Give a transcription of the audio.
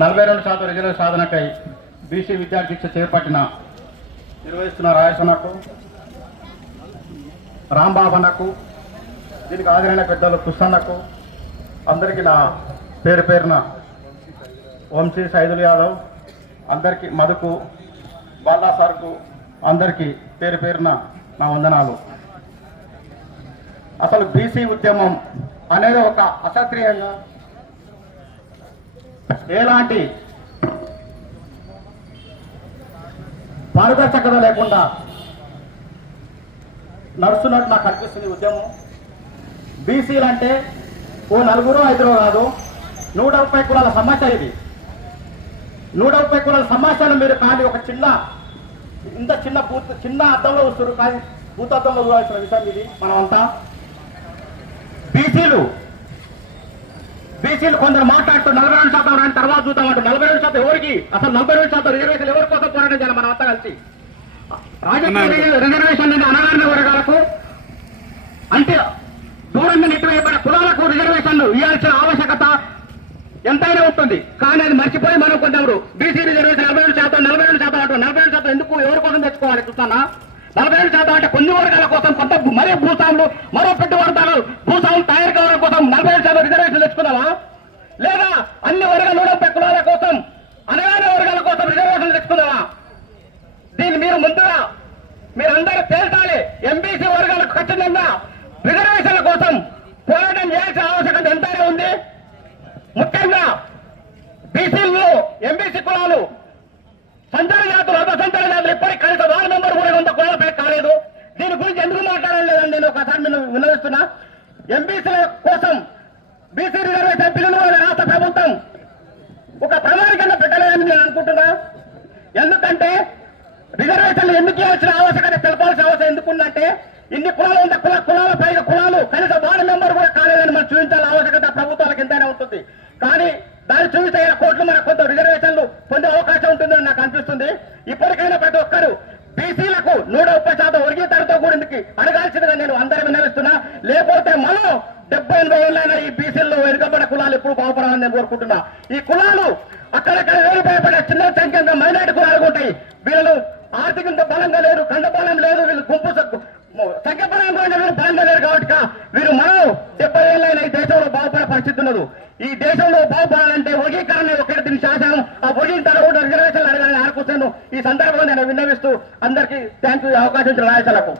42% reservation సాధనకై BC విద్యార్థి శిక్ష చేపట్టిన నిర్వహిస్తున్న రాయసన్నకు, రాంబాబన్నకు, దీనికి హాజరైన పెద్దలు కుస్తన్నకు, అందరికీ నా పేరు పేరున వంశీ సైదుల్ యాదవ్, అందరికీ మధుకు, బాలా సార్కు అందరికీ పేరు పేరున నా వందనాలు. అసలు బీసీ ఉద్యమం అనేది ఒక అశాస్త్రీయంగా ఎలాంటి పారదర్శకత లేకుండా నడుస్తున్నట్టు నాకు అనిపిస్తుంది ఉద్యమం. బీసీలు అంటే ఓ నలుగురు ఐదురో కాదు, 130 కులాల సమస్య ఇది. 130 కులాల సమస్యను మీరు కానీ ఒక ఇంత చిన్న అర్థంలో వస్తారు, కానీ భూతత్వంలో చూడాల్సిన విషయం ఇది. మనమంతా బీసీలు కొందరు మాట్లాడుతూ 42% రాని తర్వాత చూద్దామంటారు. 42% ఎవరికి? అసలు 42% రిజర్వేషన్ ఎవరి కోసం పోరాటం చేయాలి? మనం అంతా కలిసి రాజకీయ రిజర్వేషన్ అణగారిన వర్గాలకు అంటే దూరంగా నెట్టివేయబడిన కులాలకు రిజర్వేషన్లు ఇవ్వాల్సిన ఆవశ్యకత ఎంతైనా ఉంటుంది. కానీ అది మర్చిపోయి మనం కొందరు బీసీ రిజర్వేషన్ 42% 42% అంటారు. 42% ఎందుకు, ఎవరి కోసం తెచ్చుకోవాలి? చూస్తానా 42% అంటే కొన్ని వర్గాల కోసం, కొంత మరీ భూస్వాములు, మరో పెద్ద వర్గాలు భూస్వాములు తయారు కావడం కోసం 42% రిజర్వేషన్ తెచ్చుకుందామా? లేదా అన్ని వర్గాల 130 కులాల కోసం, అనగానే వర్గాల కోసం రిజర్వేషన్ తెచ్చుకుందామా? దీన్ని మీరు ముందుగా మీరందరూ తేల్చాలి. ఎంబీసీ వర్గాలకు ఖచ్చితంగా రిజర్వేషన్ల కోసం పోరాటం చేయాల్సిన ఆవశ్యకత ఎంతైనా ఉంది. ముఖ్యంగా బీసీలు, ఎంబీసీ కులాలు, సంచార జాతులు, అపసంచార జాతులు ఇప్పటికి కనీస వార్డు మెంబర్ కూడా 100 కులాలపై కాలేదు. దీని గురించి ఎందుకు మాట్లాడలేదని నేను ఒకసారి నేను విన్నవిస్తున్నా. ఎంబీసీల కోసం బీసీ రిజర్వేషన్ బిల్లును రాష్ట్ర ప్రభుత్వం ఒక ప్రణాళికగా పెట్టలేదని నేను అనుకుంటున్నా. ఎందుకంటే రిజర్వేషన్లు ఎందుకు ఇవ్వాల్సిన ఆవశ్యకత తెలపాల్సిన అవసరం ఎందుకుందంటే, ఇన్ని కులాలు ఉంటే కులాల పైగా కులాలు కనీస వార్డు మెంబర్ కూడా కాలేదని మనం చూపించాల్సిన ఆవశ్యకత ప్రభుత్వాలకు ఎంతైనా ఉంటుంది. కానీ దాన్ని చూపిస్తే కోట్లు మనకు కొంత రిజర్వేషన్లు పొందే అవకాశం ఉంటుందని నాకు అనిపిస్తుంది. ఇప్పటికైనా ప్రతి ఒక్కరు బీసీలకు 130% వర్గీకరణతో కూడిందికి అడగాల్సిందిగా నేను అందరూ విన్నవిస్తున్నా. లేకపోతే మనం 70-80 ఏళ్ళైనా ఈ బీసీల్లో వెనుకబడిన కులాలు ఎప్పుడు బాగుపడాలని నేను కోరుకుంటున్నా. ఈ కులాలు అక్కడక్కడ వేరుపడే చిన్న సంఖ్యంగా మైనార్టీ కులాలు ఉంటాయి. వీళ్ళు ఆర్థికంగా బలంగా లేరు, కండబలం లేదు, వీళ్ళు గుంపు సంఖ్యాపరంగా వీళ్ళు బలంగా లేరు. కాబట్టి వీరు మనం 70 ఏళ్ళైనా ఈ దేశంలో బాగుపడే పరిస్థితి ఉన్నది. ఈ దేశంలో బాగుపడాలంటే వర్గీకరణ ఒకటి దీని శాసనం, ఆ వర్గీకరణ కూడా రిజర్వేషన్లు అడగాలని ఆడుకుంటాను. ఈ సందర్భంగా నేను విన్నవిస్తూ అందరికీ థ్యాంక్ యూ అవకాశం ఇచ్చిన రాయసలకు.